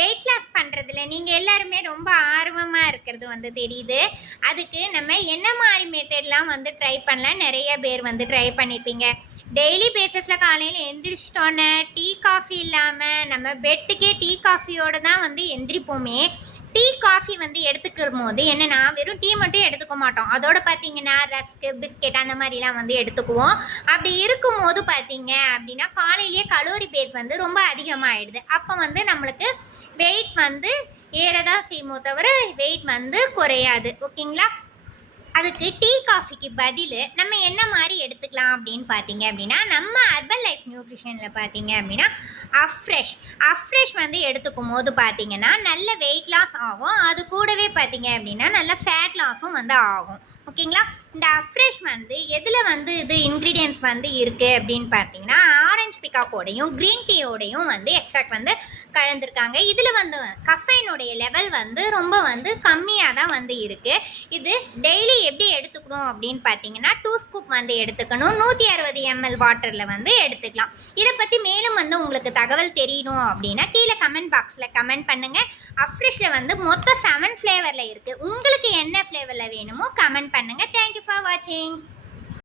Weight loss பண்ணுறதுல நீங்கள் எல்லாருமே ரொம்ப ஆர்வமாக இருக்கிறது வந்து தெரியுது. அதுக்கு நம்ம என்ன மாதிரி மெத்தட்லாம் வந்து ட்ரை பண்ணலாம், நிறைய பேர் வந்து ட்ரை பண்ணியிருப்பீங்க. டெய்லி பேசிஸில் காலையில் எந்திரிச்சிட்டோன்னே டீ காஃபி இல்லாமல் நம்ம பெட்டுக்கே டீ காஃபியோடு தான் வந்து எந்திரிப்போமே. டீ காஃபி வந்து எடுத்துக்கிற போது என்னென்னா வெறும் டீ மட்டும் எடுத்துக்க மாட்டோம். அதோடு பார்த்தீங்கன்னா ரஸ்க்கு பிஸ்கெட் அந்த மாதிரிலாம் வந்து எடுத்துக்குவோம். அப்படி இருக்கும்போது பார்த்தீங்க அப்படின்னா காலையிலேயே கலோரி பேஸ் வந்து ரொம்ப அதிகமாகிடுது. அப்போ வந்து நம்மளுக்கு வெயிட் வந்து ஏறதான் செய்யுமோ தவிர வெயிட் வந்து குறையாது. ஓகேங்களா? அதுக்கு டீ காஃபிக்கு பதில் நம்ம என்ன மாதிரி எடுத்துக்கலாம் அப்படின்னு பார்த்தீங்க அப்படின்னா, நம்ம அர்பன் லைஃப் நியூட்ரிஷனில் பார்த்தீங்க அப்படின்னா அஃப்ரெஷ் வந்து எடுத்துக்கும் போது பார்த்தீங்கன்னா நல்ல வெயிட் லாஸ் ஆகும். அது கூடவே பார்த்தீங்க அப்படின்னா நல்ல ஃபேட் லாஸும் வந்து ஆகும். ஓகேங்களா? இந்த அஃப்ரெஷ் வந்து எதில் வந்து இது இன்க்ரீடியன்ட்ஸ் வந்து இருக்குது அப்படின்னு பார்த்தீங்கன்னா ஆரஞ்சு பிகாக்கோடையும் க்ரீன் டீயோடையும் வந்து எக்ஸ்ட்ராக்ட் வந்து கலந்துருக்காங்க. இதில் வந்து கஃபைனுடைய லெவல் வந்து ரொம்ப வந்து கம்மியாக தான் வந்து இருக்குது. இது டெய்லி எப்படி எடுத்துக்கணும் அப்படின்னு பார்த்தீங்கன்னா 2 ஸ்கூப் வந்து எடுத்துக்கணும். 160 ml வாட்டரில் வந்து எடுத்துக்கலாம். இதை பற்றி மேலும் வந்து உங்களுக்கு தகவல் தெரியணும் அப்படின்னா கீழே கமெண்ட் பாக்ஸில் கமெண்ட் பண்ணுங்கள். அஃப்ரெஷில் வந்து மொத்தம் 7 ஃப்ளேவரில் இருக்குது. உங்களுக்கு என்ன ஃப்ளேவரில் வேணுமோ கமெண்ட் பண்ணுங்கள். தேங்க்யூ ஃபார் வாட்சிங்.